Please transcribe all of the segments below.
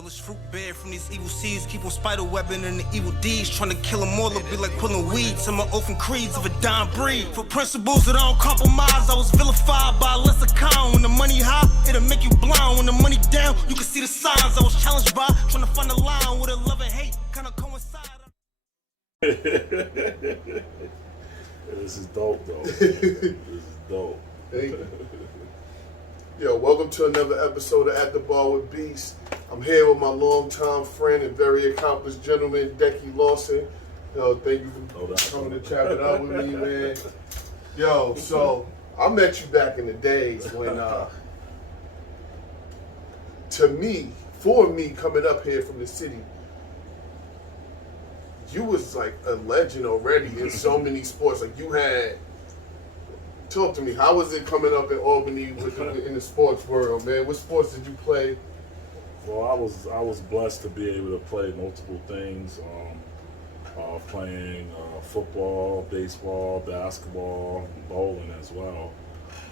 All this fruit bear from these evil seeds, keep on spider webbing and the evil deeds, trying to kill them all, it'll be like pulling weeds. Some are open creeds of a dying breed. For principles that I don't compromise, I was vilified by a lesser kind. When the money high, it'll make you blind. When the money down, you can see the signs. I was challenged by trying to find a line with a love and hate kind of coincide. This is dope, though. This is dope. Thank you. Yo, welcome to another episode of At the Bar Wit Beast. I'm here with my longtime friend and very accomplished gentleman, Decky Lawson. Yo, thank you for coming to chat it out with me, man. Yo, so I met you back in the days when, for me, coming up here from the city, you was like a legend already in so many sports. Like you had. Talk to me. How was it coming up in Albany in the sports world, man? What sports did you play? Well, I was blessed to be able to play multiple things. Playing football, baseball, basketball, bowling as well.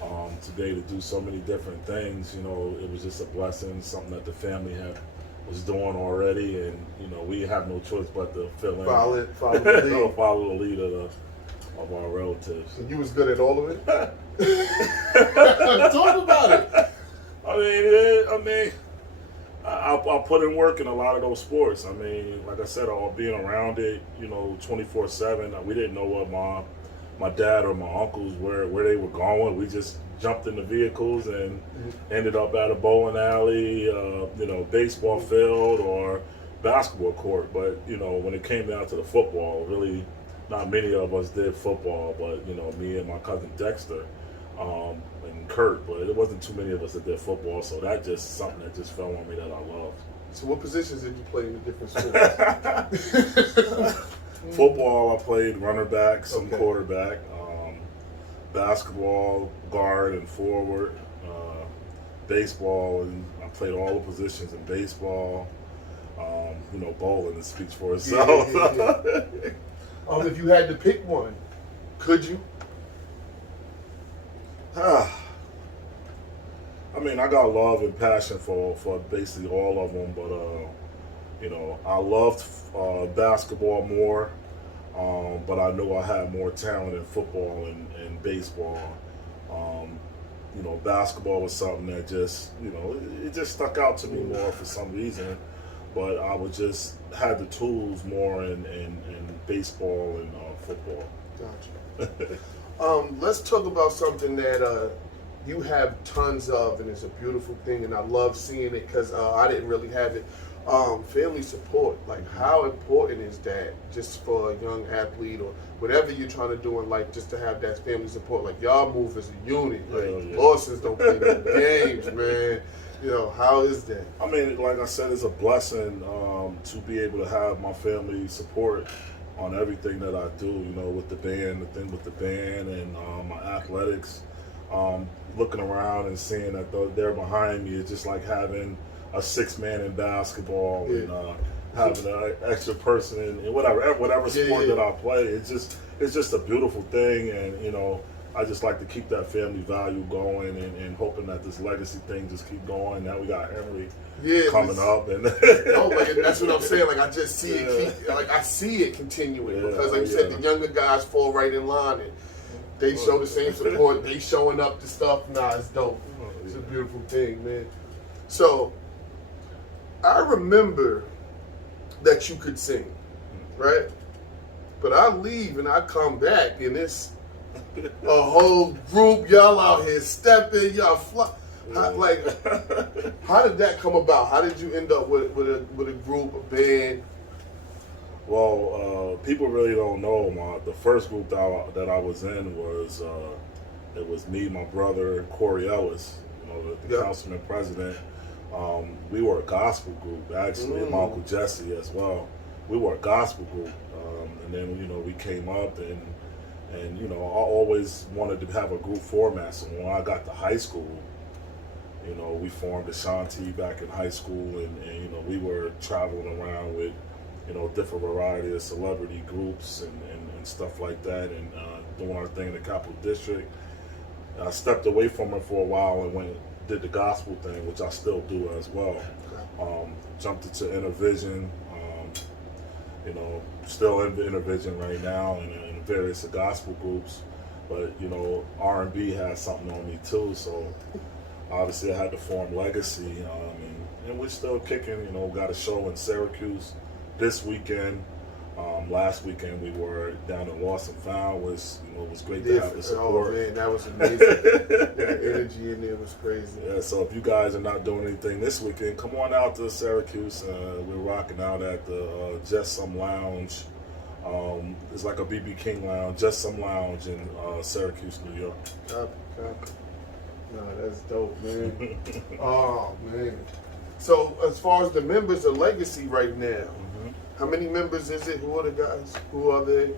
To be able to do so many different things, you know, it was just a blessing. Something that the family was doing already, and you know, we have no choice but to fill in, follow the lead of our relatives. And you was good at all of it? Talk about it. I put in work in a lot of those sports. I mean, like I said, all being around it, you know, 24/7. We didn't know what my dad or my uncles where they were going. We just jumped in the vehicles and ended up at a bowling alley, you know, baseball field or basketball court. But you know, when it came down to the football, really. Not many of us did football, but you know, me and my cousin Dexter and Kurt, but it wasn't too many of us that did football, so that just something that just fell on me that I loved. So what positions did you play in the different sports? Football, I played runner back, some quarterback, basketball, guard and forward, baseball, and I played all the positions in baseball. You know, bowling speaks for itself. Yeah. If you had to pick one, could you? I mean, I got love and passion for basically all of them, but you know, I loved basketball more, but I knew I had more talent in football and baseball. You know, basketball was something that just, you know, it just stuck out to me more for some reason. But I would just had the tools more in baseball and football. Gotcha. Let's talk about something that you have tons of, and it's a beautiful thing, and I love seeing it because I didn't really have it. Family support. Like, how important is that just for a young athlete or whatever you're trying to do in life, just to have that family support? Like, y'all move as a unit. Like, Lawsons don't play no games, man. You know, how is that? I mean, like I said, it's a blessing to be able to have my family support on everything that I do, you know, with the band, and my athletics. Looking around and seeing that they're behind me is just like having a six-man in basketball and having an extra person in whatever sport that I play. It's just a beautiful thing, and you know, I just like to keep that family value going and hoping that this legacy thing just keep going. Now we got Henry coming up, and that's what I'm saying. Like, I just see it. I see it continuing because, like you said, the younger guys fall right in line and they show the same support. They showing up to stuff. Nah, it's dope. It's a beautiful thing, man. So I remember that you could sing, right? But I leave and I come back and it's a whole group, y'all out here stepping, y'all fly. How did that come about? How did you end up with a group, a band? Well, people really don't know. The first group that I was in was it was me, my brother, Corey Ellis, you know, the councilman president. We were a gospel group, actually, and my Uncle Jesse as well. We were a gospel group, and then you know we came up and you know, I always wanted to have a group format. So when I got to high school, you know, we formed Ashanti back in high school, and you know, we were traveling around with, you know, different variety of celebrity groups and stuff like that, and doing our thing in the Capital District. I stepped away from it for a while and did the gospel thing, which I still do as well. Jumped into Intervision. You know, still in the Intervision right now in various gospel groups. But, you know, R&B has something on me too, so obviously I had to form Legacy. And we're still kicking, you know, got a show in Syracuse this weekend. Last weekend we were down in Lost and Found. It was great to have the support. Oh man, that was amazing. That energy in there was crazy. Yeah, so if you guys are not doing anything this weekend, come on out to Syracuse. We're rocking out at the Just Some Lounge. It's like a BB King lounge, Just Some Lounge in Syracuse, New York. Copy. No, that's dope, man. Oh man. So as far as the members of Legacy right now, how many members is it? Who are the guys? Who are they?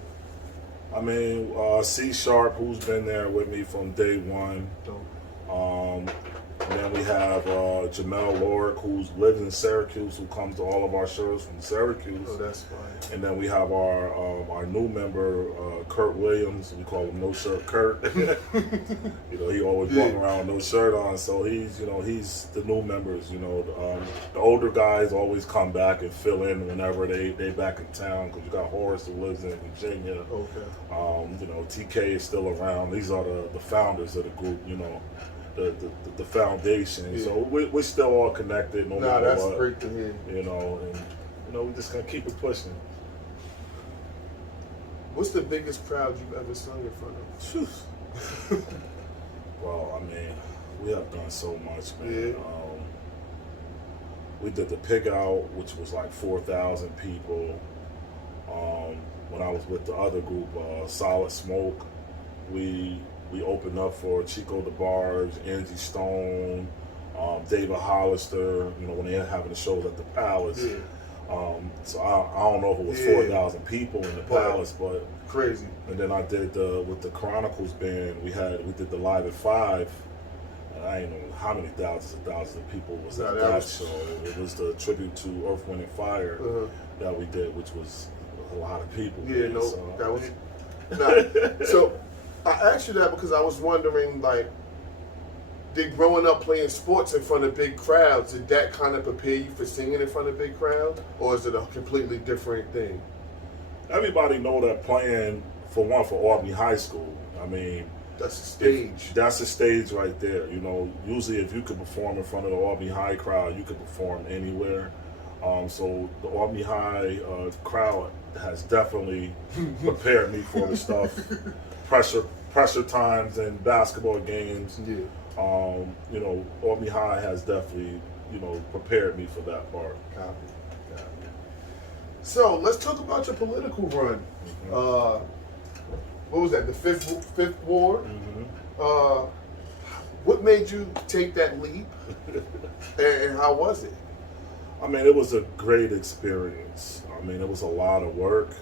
I mean, C Sharp, who's been there with me from day one. And then we have Jamel Lorick, who's lives in Syracuse, who comes to all of our shows from Syracuse. Oh, that's fine. And then we have our new member, Kurt Williams. We call him No Shirt Kurt. You know, he always walking around with no shirt on. So he's the new members. You know, the older guys always come back and fill in whenever they back in town. Because you got Horace who lives in Virginia. Okay. You know, TK is still around. These are the founders of the group. You know. The foundation, so we're still all connected. No matter that's what, great to hear. You know, and you know, we're just gonna keep it pushing. What's the biggest crowd you've ever sung in front of? Well, I mean, we have done so much, man. Yeah. We did the Pig Out, which was like 4,000 people. When I was with the other group, Solid Smoke, we opened up for Chico DeBarge, Angie Stone, David Hollister, you know, when they were having the shows at the Palace. Yeah. So I don't know if it was 4,000 people in the Palace, but crazy. And then I did with the Chronicles band, we did the Live at 5. And I didn't know how many thousands of people was at that show. It was the tribute to Earth, Wind and Fire that we did, which was a lot of people. Yeah, man. So, that was so I asked you that because I was wondering, like, did growing up playing sports in front of big crowds, did that kind of prepare you for singing in front of big crowds? Or is it a completely different thing? Everybody know that playing, for Albany High School, I mean, that's a stage. That's a stage right there. You know, usually if you could perform in front of the Albany High crowd, you could perform anywhere. So the Albany High crowd has definitely prepared me for the stuff. Pressure times and basketball games. Yeah. You know, Albany High has definitely, you know, prepared me for that part. Copy. So let's talk about your political run. What was that? The fifth ward. What made you take that leap, and how was it? I mean, it was a great experience. I mean, it was a lot of work.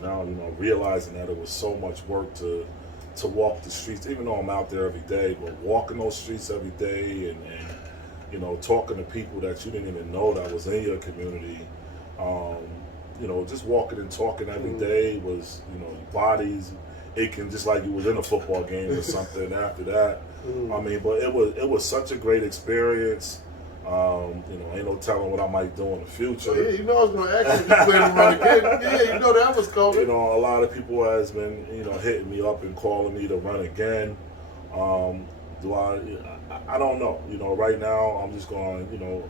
Now, you know, realizing that it was so much work to walk the streets, even though I'm out there every day, but walking those streets every day and you know, talking to people that you didn't even know that was in your community. You know, just walking and talking every day was, you know, bodies aching just like you was in a football game or something after that. I mean, but it was such a great experience. You know, ain't no telling what I might do in the future. Yeah, you know, I was going to ask you if you plan to run again. Yeah, you know that was coming. You know, a lot of people has been, you know, hitting me up and calling me to run again. I don't know. You know, right now I'm just going, you know,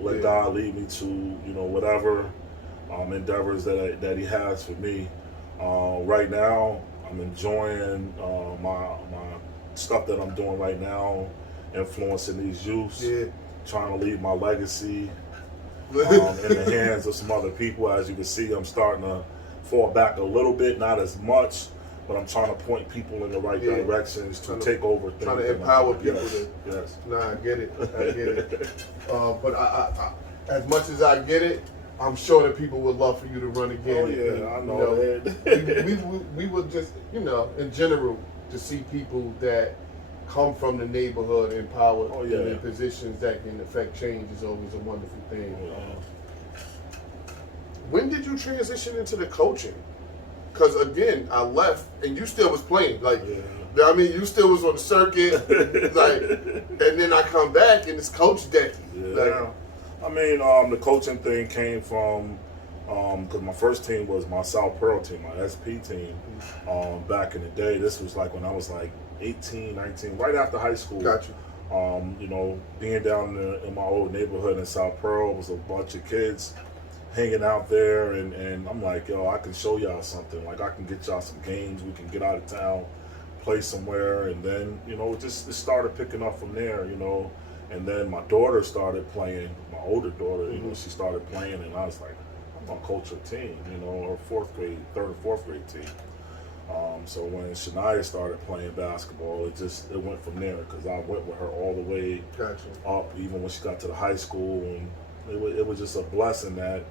let God lead me to, you know, whatever endeavors that He has for me. Right now, I'm enjoying my stuff that I'm doing right now, influencing these youths, trying to leave my legacy in the hands of some other people. As you can see, I'm starting to fall back a little bit, not as much, but I'm trying to point people in the right directions to take over things. Trying to empower people. Yes. Nah, I get it. But I, as much as I get it, I'm sure that people would love for you to run again. Oh yeah, and, I know that. we would just, you know, in general, to see people that come from the neighborhood in power and in positions that can affect change is always a wonderful thing. When did you transition into the coaching? because again, I left and you still was playing. Like, I mean, you still was on the circuit. Like, and then I come back and it's Coach Decky. Yeah. Like, I mean, the coaching thing came from, because my first team was my South Pearl team, my SP team, back in the day. This was like when I was like 18, 19, right after high school. Gotcha. You know, being down in my old neighborhood in South Pearl, was a bunch of kids hanging out there, and I'm like, yo, I can show y'all something. Like, I can get y'all some games. We can get out of town, play somewhere, and then, you know, it started picking up from there, you know. And then my daughter started playing, my older daughter, you know, she started playing, and I was like, I'm gonna coach her team, you know, her third or fourth grade team. So when Shania started playing basketball, it went from there, because I went with her all the way up, even when she got to the high school, and it was just a blessing that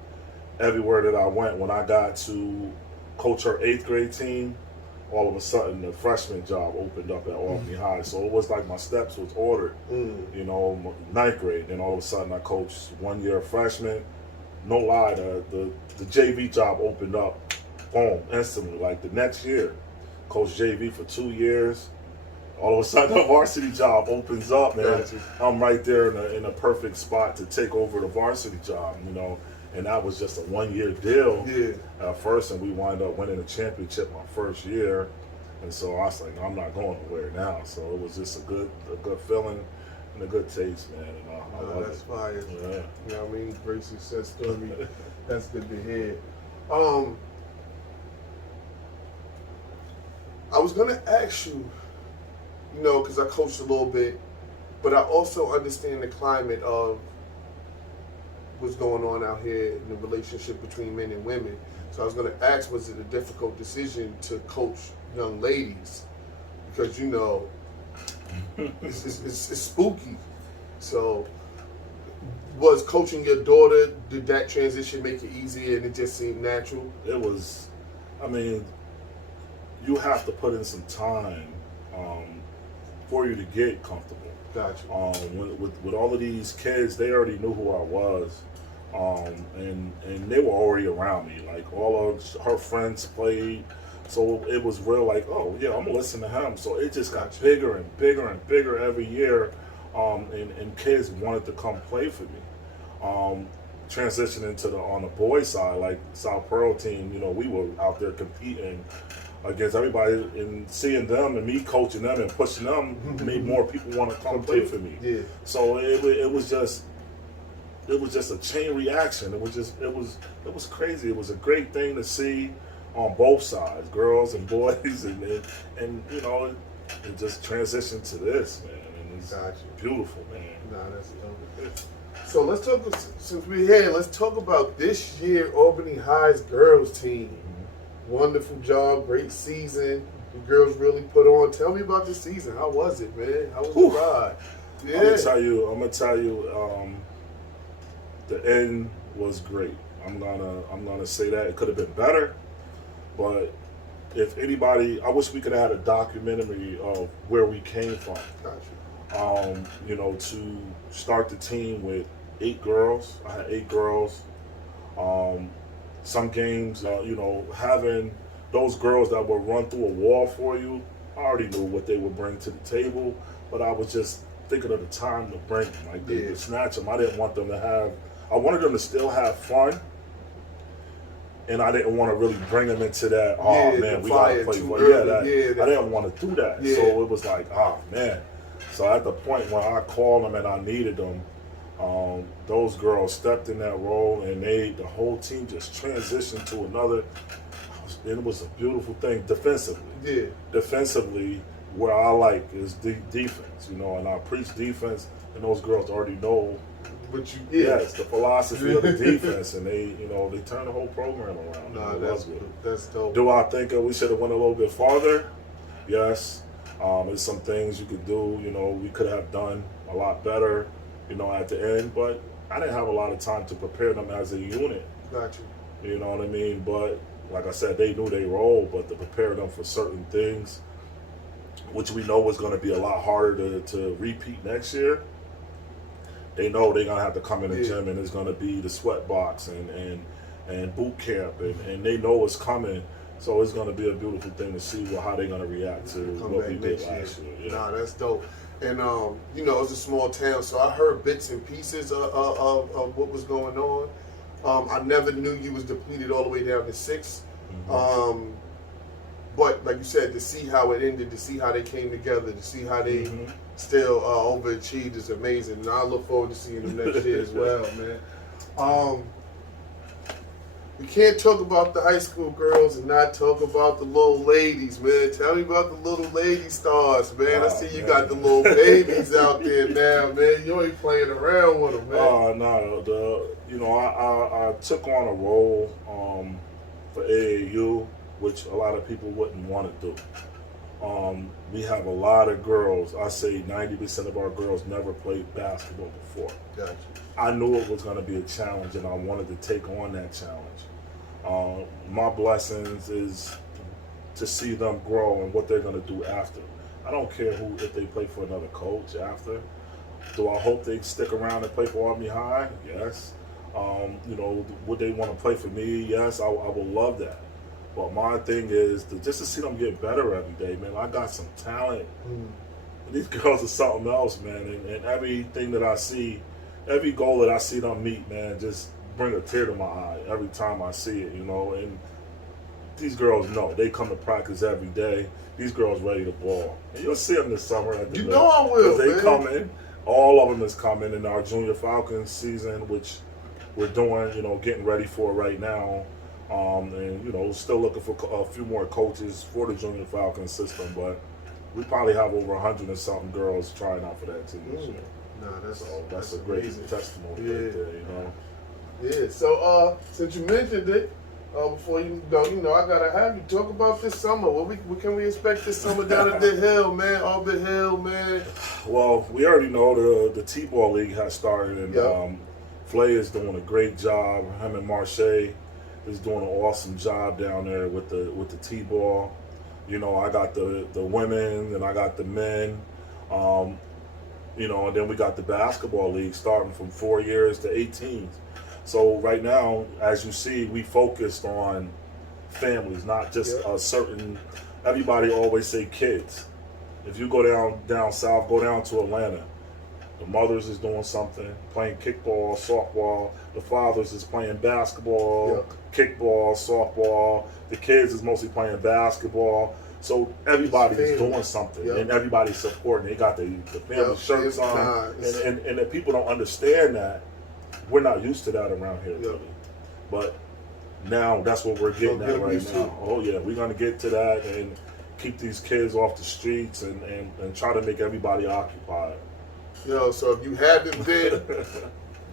everywhere that I went, when I got to coach her 8th grade team, all of a sudden the freshman job opened up at Albany High. So it was like my steps was ordered, you know, 9th grade. Then all of a sudden I coached 1 year freshman. No lie, the JV job opened up, boom, instantly. Like the next year, coached JV for 2 years. All of a sudden the varsity job opens up, and I'm right there in a perfect spot to take over the varsity job, you know. And that was just a 1 year deal at first, and we wound up winning a championship my first year. And so I was like, no, I'm not going nowhere now. So it was just a good feeling and a good taste, man. And I love that's it. fire. Yeah. You know what I mean? Great success story. That's good to hear. I was gonna ask you, you know, because I coached a little bit, but I also understand the climate of what's going on out here in the relationship between men and women. So I was going to ask, was it a difficult decision to coach young ladies? Because, you know, it's spooky. So was coaching your daughter, did that transition make it easier and it just seemed natural? It was, I mean, you have to put in some time for you to get comfortable. Gotcha. With all of these kids, they already knew who I was, and they were already around me. Like, all of her friends played, so it was real. Like, oh yeah, I'm gonna listen to him. So it just got bigger and bigger and bigger every year, and kids wanted to come play for me. Transitioning to on the boys side, like South Pearl team, you know, we were out there competing against everybody, and seeing them and me coaching them and pushing them made more people want to come play for me. Yeah. So it was just a chain reaction. It was crazy. It was a great thing to see on both sides, girls and boys, and you know, it just transitioned to this, man. And it's beautiful, man. Nah, that's dope. So let's talk, since we're here, let's talk about this year Albany High's girls team. Wonderful job, great season. The girls really put on. Tell me about the season. How was it, man? How was the ride? Yeah. I'm gonna tell you, the end was great. I'm gonna say that it could have been better, but if anybody, I wish we could have had a documentary of where we came from. Gotcha. You know, to start the team with 8 girls. I had 8 girls. Some games, you know, having those girls that would run through a wall for you, I already knew what they would bring to the table, but I was just thinking of the time to bring them, like to snatch them. I didn't want them to have, I wanted them to still have fun, and I didn't want to really bring them into that, oh man, we gotta play for I didn't want to do that. So it was like, oh man. So at the point when I called them and I needed them, those girls stepped in that role, and the whole team just transitioned to another. It was a beautiful thing defensively. Yeah. Defensively, where I like is defense, you know, and I preach defense, and those girls already know. But you, yes, the philosophy of the defense, and they turn the whole program around. Nah, that's dope. Do I think we should have went a little bit farther? Yes. There's some things you could do. You know, we could have done a lot better, you know, at the end, but I didn't have a lot of time to prepare them as a unit. Got you. You know what I mean? But like I said, they knew their role, but to prepare them for certain things, which we know was going to be a lot harder to repeat next year. They know they're going to have to come in the gym, and it's going to be the sweat box and boot camp, and they know it's coming. So it's going to be a beautiful thing to see how they're going to react to what we did last year. Yeah. Nah, that's dope. And you know, it's a small town, so I heard bits and pieces of what was going on. I never knew you was depleted all the way down to 6. Mm-hmm. But like you said, to see how it ended, to see how they came together, to see how they still overachieved is amazing. And I look forward to seeing them next year as well, man. We can't talk about the high school girls and not talk about the little ladies, man. Tell me about the little lady stars, man. I see you got the little babies out there now, man. You ain't playing around with them, man. Oh, no. You know, I took on a role for AAU, which a lot of people wouldn't want to do. We have a lot of girls. I say 90% of our girls never played basketball before. Gotcha. I knew it was going to be a challenge, and I wanted to take on that challenge. My blessings is to see them grow and what they're going to do after. I don't care if they play for another coach after. Do I hope they stick around and play for Albany High? Yes. You know, would they want to play for me? Yes, I would love that. But my thing is just to see them get better every day, man. I got some talent. These girls are something else, man. And everything that I see, every goal that I see them meet, man, just bring a tear to my eye every time I see it, you know. And these girls know. They come to practice every day. These girls ready to ball. And you'll see them this summer at the You know I will, they man. coming. All of them is coming in our Junior Falcons season, which we're doing, you know, getting ready for right now. And, you know, still looking for a few more coaches for the Junior Falcons system, but we probably have over 100 and something girls trying out for that team this year. Nah, that's a great testimony right there, you know. Yeah, so since you mentioned it, before you go, you know, I gotta have you talk about this summer. What can we expect this summer down at the Hill, man? Auburn Hill, man. Well, we already know the T-ball league has started, and Flay is doing a great job. Him and Marche is doing an awesome job down there with the T-ball. You know, I got the women and I got the men. You know, and then we got the basketball league starting from 4 years to 18. So right now, as you see, we focused on families, not just a certain. Everybody always say kids. If you go down south, go down to Atlanta. The mothers is doing something, playing kickball, softball. The fathers is playing basketball, kickball, softball. The kids is mostly playing basketball. So everybody's doing something, and everybody's supporting. They got the family shirts on, and if people don't understand that, we're not used to that around here, really. But now that's what we're getting at right now. Oh yeah, we're gonna get to that and keep these kids off the streets and try to make everybody occupied. Yo, so if you haven't been,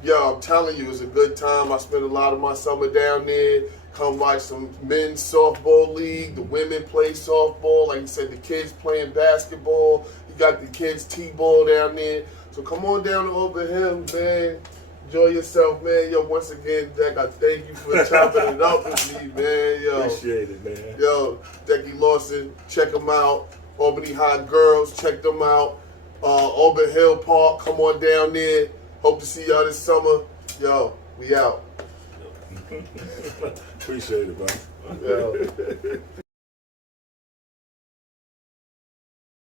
yo, I'm telling you, it's a good time. I spent a lot of my summer down there. Come watch some men's softball league. The women play softball. Like you said, the kids playing basketball. You got the kids T-ball down there. So come on down to Auburn Hill, man. Enjoy yourself, man. Yo, once again, Deck, I thank you for chopping it up with me, man. Yo, appreciate it, man. Yo, Decky Lawson, check them out. Albany High girls, check them out. Auburn Hill Park, come on down there. Hope to see y'all this summer. Yo, we out. Appreciate it, bro. Yo.